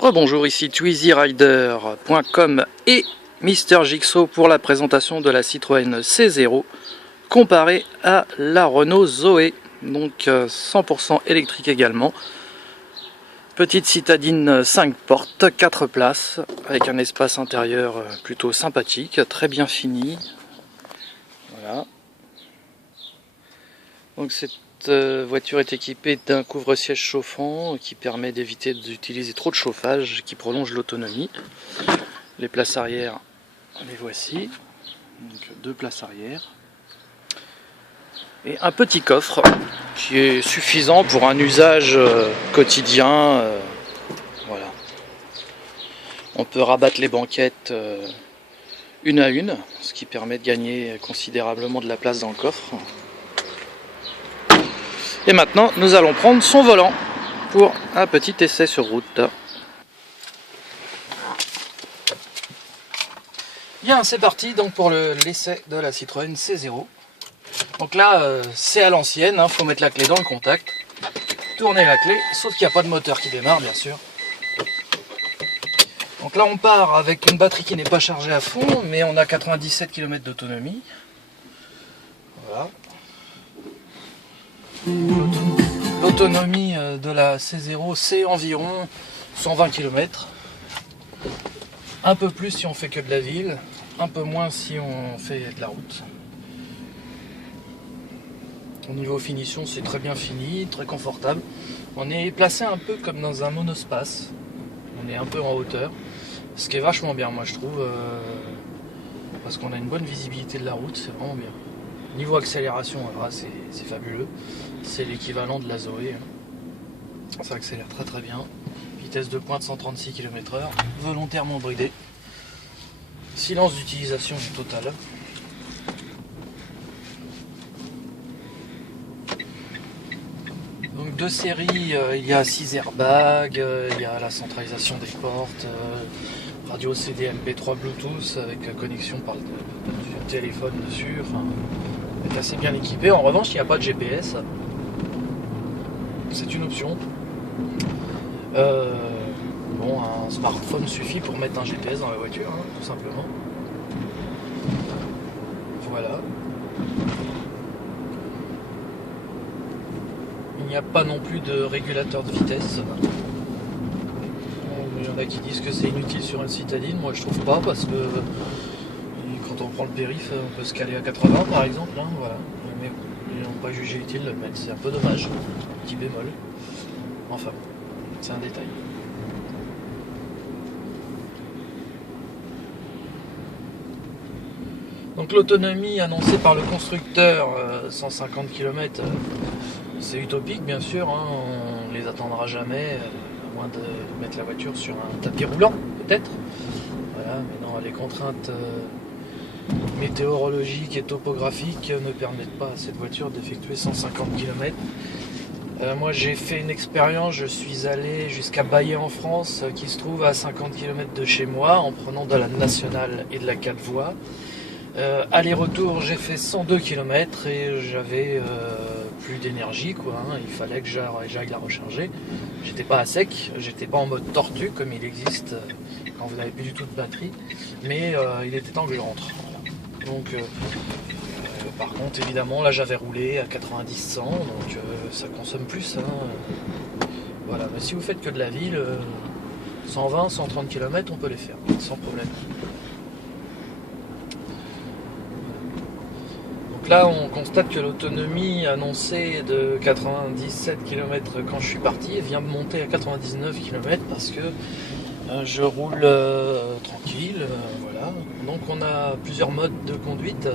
Rebonjour, ici TweezyRider.com et Mister Jigsaw pour la présentation de la Citroën C0 comparée à la Renault Zoé, donc 100% électrique également. Petite citadine 5 portes, 4 places, avec un espace intérieur plutôt sympathique, très bien fini. Voilà. Donc cette voiture est équipée d'un couvre-siège chauffant qui permet d'éviter d'utiliser trop de chauffage, qui prolonge l'autonomie. Les places arrière, les voici. Donc 2 places arrière. Et un petit coffre qui est suffisant pour un usage quotidien. Voilà. On peut rabattre les banquettes une à une, ce qui permet de gagner considérablement de la place dans le coffre. Et maintenant, nous allons prendre son volant pour un petit essai sur route. Bien, c'est parti donc pour l'essai de la Citroën C0. Donc là, c'est à l'ancienne, faut mettre la clé dans le contact, tourner la clé, sauf qu'il n'y a pas de moteur qui démarre, bien sûr. Donc là, on part avec une batterie qui n'est pas chargée à fond, mais on a 97 km d'autonomie. Voilà. L'autonomie de la C0, c'est environ 120 km. Un peu plus si on fait que de la ville, un peu moins si on fait de la route. Au niveau finition, c'est très bien fini, très confortable. On est placé un peu comme dans un monospace. On est un peu en hauteur, ce qui est vachement bien, moi je trouve, parce qu'on a une bonne visibilité de la route, c'est vraiment bien. Niveau accélération, alors c'est fabuleux. C'est l'équivalent de la Zoé. Ça accélère très très bien. Vitesse de pointe 136 km/h, volontairement bridé. Silence d'utilisation total. Donc de série, il y a 6 airbags, il y a la centralisation des portes, radio CD MP3 Bluetooth avec connexion par du téléphone dessus. Enfin, on est assez bien équipé. En revanche, il n'y a pas de GPS. C'est une option. Bon, un smartphone suffit pour mettre un GPS dans la voiture, tout simplement. Voilà. Il n'y a pas non plus de régulateur de vitesse. Il y en a qui disent que c'est inutile sur une citadine. Moi, je trouve pas, parce que quand on prend le périph', on peut se caler à 80 par exemple. Voilà. Mais ils n'ont pas jugé utile de le mettre. C'est un peu dommage. Petit bémol. Enfin, c'est un détail. Donc l'autonomie annoncée par le constructeur, 150 km, c'est utopique bien sûr, on ne les attendra jamais, à moins de mettre la voiture sur un tapis roulant peut-être. Voilà, mais non, les contraintes météorologiques et topographiques ne permettent pas à cette voiture d'effectuer 150 km. Moi j'ai fait une expérience, je suis allé jusqu'à Baillet en France, qui se trouve à 50 km de chez moi, en prenant de la nationale et de la 4 voies. Aller-retour, j'ai fait 102 km et j'avais plus d'énergie, il fallait que j'aille la recharger. J'étais pas à sec, j'étais pas en mode tortue comme il existe quand vous n'avez plus du tout de batterie, mais il était temps que je rentre. Donc par contre, évidemment, là j'avais roulé à 90-100, donc ça consomme plus. Voilà, mais si vous faites que de la ville, 120-130 km, on peut les faire sans problème. Là, on constate que l'autonomie annoncée de 97 km quand je suis parti vient de monter à 99 km parce que je roule tranquille. Voilà. Donc on a plusieurs modes de conduite.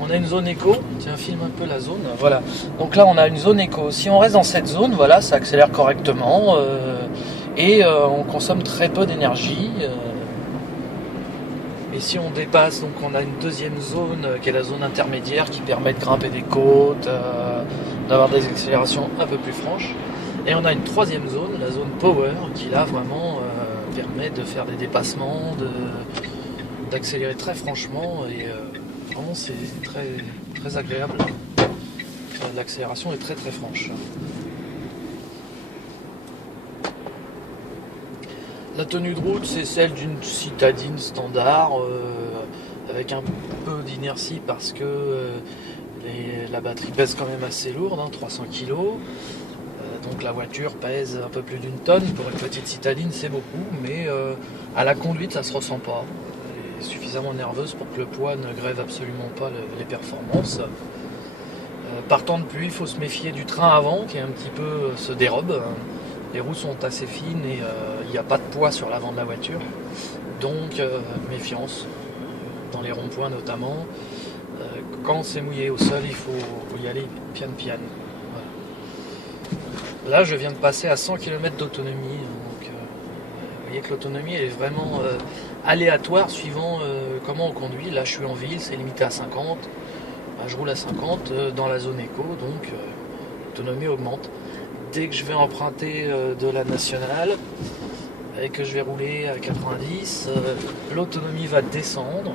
On a une zone éco. Tiens, filme un peu la zone. Voilà. Donc là, on a une zone éco. Si on reste dans cette zone, voilà, ça accélère correctement et on consomme très peu d'énergie. Et si on dépasse, donc on a une deuxième zone qui est la zone intermédiaire qui permet de grimper des côtes, d'avoir des accélérations un peu plus franches. Et on a une troisième zone, la zone power, qui là vraiment permet de faire des dépassements, d'accélérer très franchement et vraiment c'est très, très agréable. L'accélération est très très franche. La tenue de route, c'est celle d'une citadine standard, avec un peu d'inertie parce que la batterie pèse quand même assez lourde, 300 kg. Donc la voiture pèse un peu plus d'une tonne. Pour une petite citadine, c'est beaucoup, mais à la conduite, ça se ressent pas. Elle est suffisamment nerveuse pour que le poids ne grève absolument pas les performances. Par temps de pluie, il faut se méfier du train avant qui un petit peu se dérobe. Les roues sont assez fines et il n'y a pas de poids sur l'avant de la voiture. Donc méfiance, dans les ronds-points notamment. Quand c'est mouillé au sol, il faut y aller pian-pian. Voilà. Là, je viens de passer à 100 km d'autonomie. Donc, vous voyez que l'autonomie est vraiment aléatoire suivant comment on conduit. Là, je suis en ville, c'est limité à 50. Je roule à 50 dans la zone éco, donc l'autonomie augmente. Dès que je vais emprunter de la nationale et que je vais rouler à 90, l'autonomie va descendre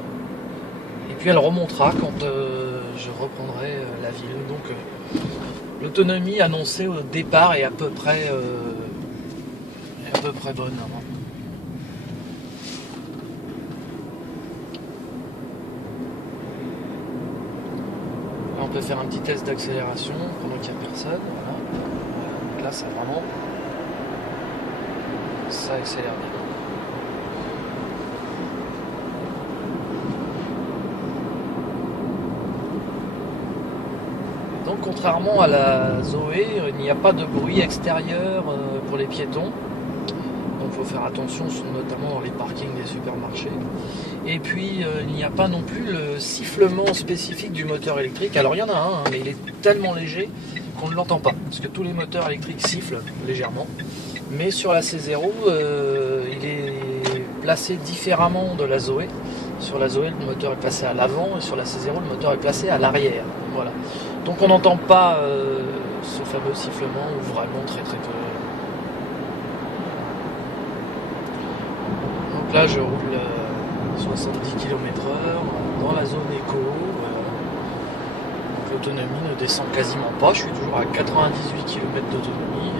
et puis elle remontera quand je reprendrai la ville. Donc l'autonomie annoncée au départ est à peu près bonne. On peut faire un petit test d'accélération pendant qu'il n'y a personne. Voilà. Donc là, ça vraiment, ça accélère bien. Donc, contrairement à la Zoé, il n'y a pas de bruit extérieur pour les piétons. Donc, il faut faire attention, notamment dans les parkings des supermarchés. Et puis, il n'y a pas non plus le sifflement spécifique du moteur électrique. Alors, il y en a un, mais il est tellement léger qu'on ne l'entend pas. Parce que tous les moteurs électriques sifflent légèrement. Mais sur la C0, il est placé différemment de la Zoé. Sur la Zoé, le moteur est placé à l'avant. Et sur la C0, le moteur est placé à l'arrière. Voilà. Donc, on n'entend pas ce fameux sifflement, ou vraiment très très peu. Donc là, je roule 70 km/h dans la zone éco. Donc l'autonomie ne descend quasiment pas. Je suis toujours à 98 km d'autonomie.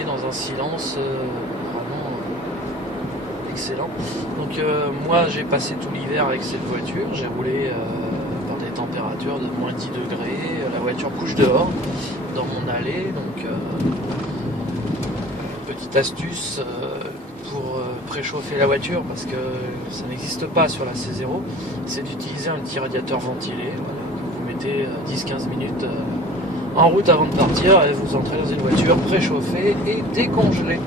Et dans un silence vraiment excellent. Donc moi, j'ai passé tout l'hiver avec cette voiture. J'ai roulé par des températures de moins 10 degrés. La voiture couche dehors dans mon allée. Donc petite astuce pour préchauffer la voiture, parce que ça n'existe pas sur la C0, c'est d'utiliser un petit radiateur ventilé. Voilà. Vous mettez 10-15 minutes en route avant de partir et vous entrez dans une voiture préchauffée et décongelée.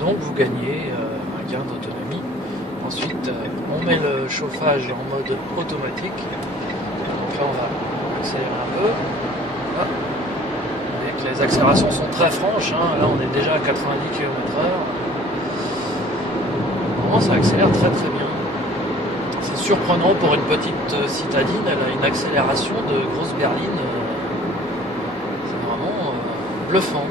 Donc vous gagnez un gain d'autonomie. Ensuite on met le chauffage en mode automatique. Donc là on va accélérer un peu. Hop. Les accélérations sont très franches, Là on est déjà à 90 km/h. Vraiment, ça accélère très très bien. C'est surprenant pour une petite citadine, elle a une accélération de grosse berline. C'est vraiment bluffant.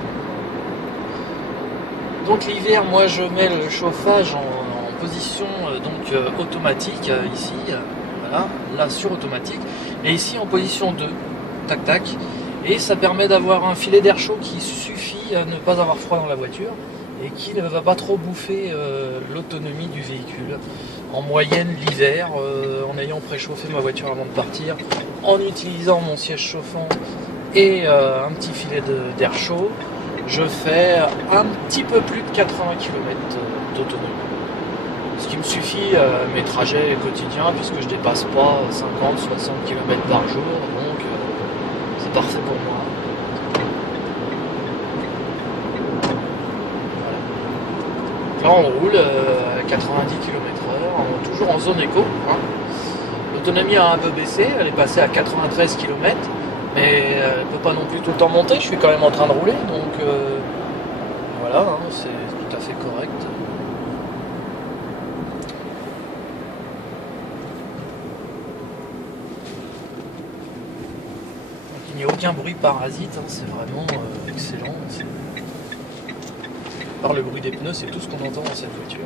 Donc l'hiver, moi je mets le chauffage en position automatique ici, voilà, là sur automatique, et ici en position 2, tac tac. Et ça permet d'avoir un filet d'air chaud qui suffit à ne pas avoir froid dans la voiture et qui ne va pas trop bouffer l'autonomie du véhicule. En moyenne, l'hiver, en ayant préchauffé ma voiture avant de partir, en utilisant mon siège chauffant et un petit filet d'air chaud, je fais un petit peu plus de 80 km d'autonomie. Ce qui me suffit à mes trajets quotidiens, puisque je ne dépasse pas 50-60 km par jour. Donc, c'est parfait pour moi. Voilà. Là on roule à 90 km/h, toujours en zone éco. L'autonomie a un peu baissé, elle est passée à 93 km, mais elle ne peut pas non plus tout le temps monter, je suis quand même en train de rouler, donc voilà, c'est tout à fait correct. Il n'y a aucun bruit parasite, c'est vraiment excellent. Par le bruit des pneus, c'est tout ce qu'on entend dans cette voiture.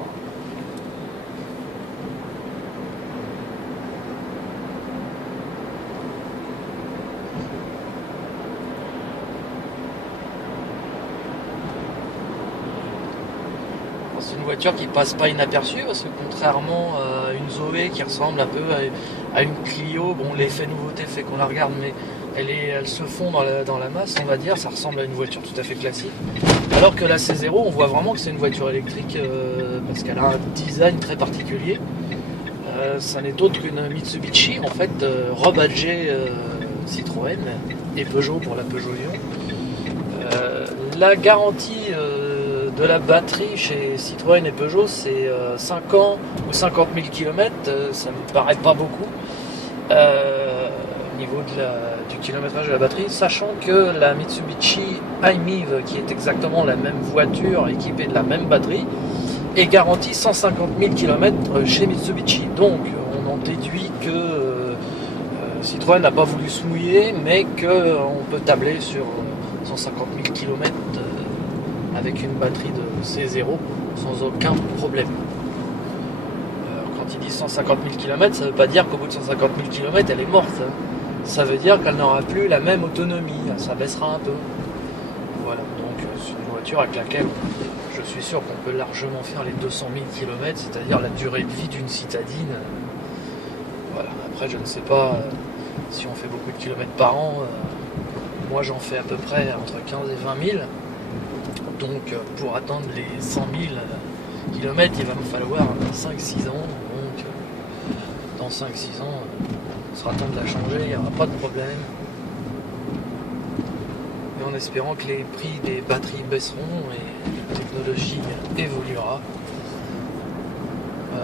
C'est une voiture qui passe pas inaperçue parce que contrairement à une Zoé qui ressemble un peu à une Clio, bon l'effet nouveauté fait qu'on la regarde mais elle se fond dans la masse, on va dire, ça ressemble à une voiture tout à fait classique. Alors que la C0, on voit vraiment que c'est une voiture électrique parce qu'elle a un design très particulier. Ça n'est autre qu'une Mitsubishi en fait rebadgée Citroën et Peugeot pour la Peugeot Lyon. La garantie de la batterie chez Citroën et Peugeot c'est 5 ans ou 50 000 km, ça me paraît pas beaucoup au niveau du kilométrage de la batterie, sachant que la Mitsubishi i-MiEV, qui est exactement la même voiture équipée de la même batterie, est garantie 150 000 km chez Mitsubishi. Donc on en déduit que Citroën n'a pas voulu se mouiller, mais qu'on peut tabler sur 150 000 km avec une batterie de C0 sans aucun problème. Quand ils disent 150 000 km, ça ne veut pas dire qu'au bout de 150 000 km elle est morte. Ça veut dire qu'elle n'aura plus la même autonomie, ça baissera un peu. Voilà, donc c'est une voiture avec laquelle je suis sûr qu'on peut largement faire les 200 000 km, c'est-à-dire la durée de vie d'une citadine. Voilà, après je ne sais pas si on fait beaucoup de kilomètres par an, moi j'en fais à peu près entre 15 et 20 000, donc pour atteindre les 100 000 km il va me falloir 5-6 ans, donc dans 5-6 ans il sera temps de la changer, il n'y aura pas de problème. Et en espérant que les prix des batteries baisseront et la technologie évoluera.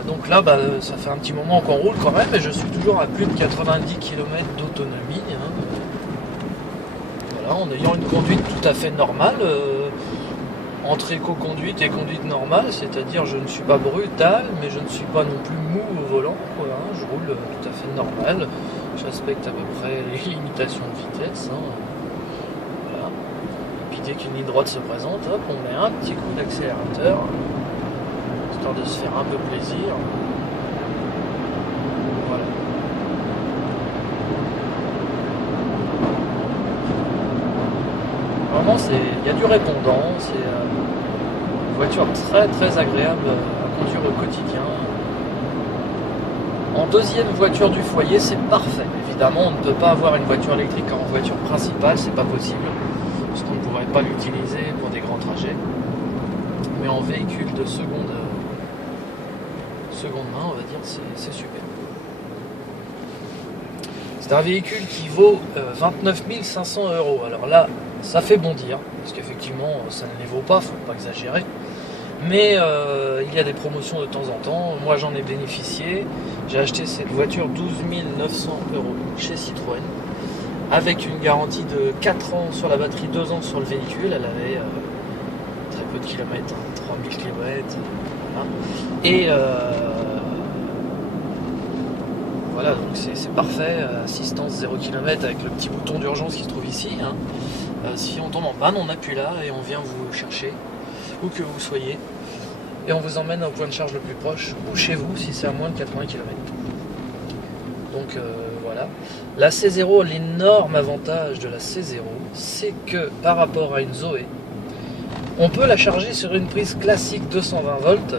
Donc là, ça fait un petit moment qu'on roule quand même, et je suis toujours à plus de 90 km d'autonomie. Voilà, en ayant une conduite tout à fait normale, entre éco-conduite et conduite normale, c'est-à-dire je ne suis pas brutal, mais je ne suis pas non plus mou au volant. Voilà, je roule tout à fait normal, j'aspecte à peu près les limitations de vitesse. Voilà. Et puis dès qu'une ligne droite se présente, hop, on met un petit coup d'accélérateur, histoire de se faire un peu plaisir. Voilà. Vraiment, il y a du répondant, c'est une voiture très très agréable à conduire au quotidien. En deuxième voiture du foyer, c'est parfait. Évidemment, on ne peut pas avoir une voiture électrique en voiture principale, c'est pas possible, parce qu'on ne pourrait pas l'utiliser pour des grands trajets. Mais en véhicule de seconde main, on va dire, c'est super. C'est un véhicule qui vaut 29 500 €. Alors là, ça fait bondir, parce qu'effectivement, ça ne les vaut pas, faut pas exagérer. Mais il y a des promotions de temps en temps. Moi, j'en ai bénéficié. J'ai acheté cette voiture 12 900 € chez Citroën, avec une garantie de 4 ans sur la batterie, 2 ans sur le véhicule. Elle avait très peu de kilomètres, 3000 km. Voilà. Et voilà, donc c'est parfait. Assistance 0 km avec le petit bouton d'urgence qui se trouve ici. Si on tombe en panne, on appuie là et on vient vous chercher, où que vous soyez. Et on vous emmène au point de charge le plus proche, ou chez vous si c'est à moins de 80 km. Donc voilà. La C0, l'énorme avantage de la C0, c'est que par rapport à une Zoé, on peut la charger sur une prise classique 220 volts,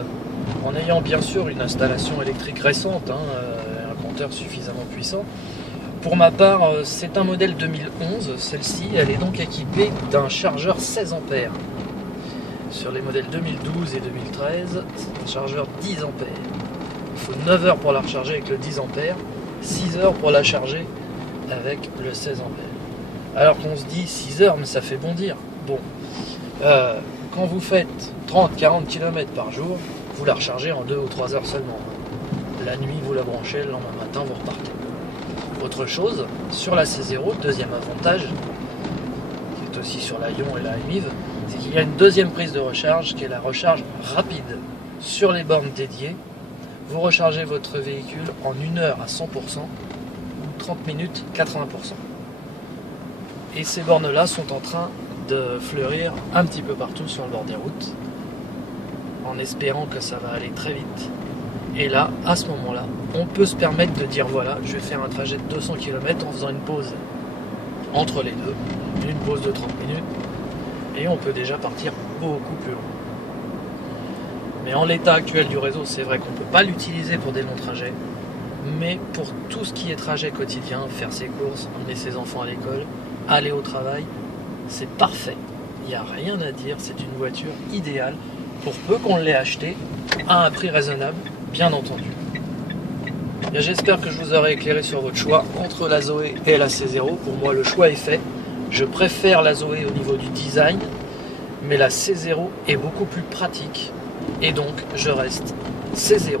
en ayant bien sûr une installation électrique récente, un compteur suffisamment puissant. Pour ma part, c'est un modèle 2011, celle-ci, elle est donc équipée d'un chargeur 16 ampères. Sur les modèles 2012 et 2013, c'est un chargeur 10 ampères. Il faut 9 heures pour la recharger avec le 10 ampères, 6 heures pour la charger avec le 16 ampères. Alors qu'on se dit 6 heures, mais ça fait bondir. Bon, quand vous faites 30-40 km par jour, vous la rechargez en 2 ou 3 heures seulement. La nuit, vous la branchez, le lendemain matin, vous repartez. Autre chose, sur la C0, deuxième avantage, qui est aussi sur la Lyon et la i-MiEV, c'est qu'il y a une deuxième prise de recharge qui est la recharge rapide. Sur les bornes dédiées, vous rechargez votre véhicule en 1 heure à 100% ou 30 minutes 80%. Et ces bornes-là sont en train de fleurir un petit peu partout sur le bord des routes, en espérant que ça va aller très vite. Et là, à ce moment-là, on peut se permettre de dire voilà, je vais faire un trajet de 200 km en faisant une pause entre les deux, une pause de 30 minutes, et on peut déjà partir beaucoup plus loin. Mais en l'état actuel du réseau, c'est vrai qu'on ne peut pas l'utiliser pour des longs trajets. Mais pour tout ce qui est trajet quotidien, faire ses courses, emmener ses enfants à l'école, aller au travail, c'est parfait. Il n'y a rien à dire, c'est une voiture idéale pour peu qu'on l'ait achetée à un prix raisonnable, bien entendu. Et j'espère que je vous aurai éclairé sur votre choix entre la Zoé et la C0. Pour moi, le choix est fait. Je préfère la Zoé au niveau du design, mais la C0 est beaucoup plus pratique. Et donc, je reste C0.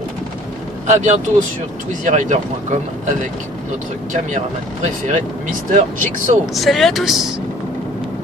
A bientôt sur twizyrider.com avec notre caméraman préféré, Mister Jigsaw. Salut à tous!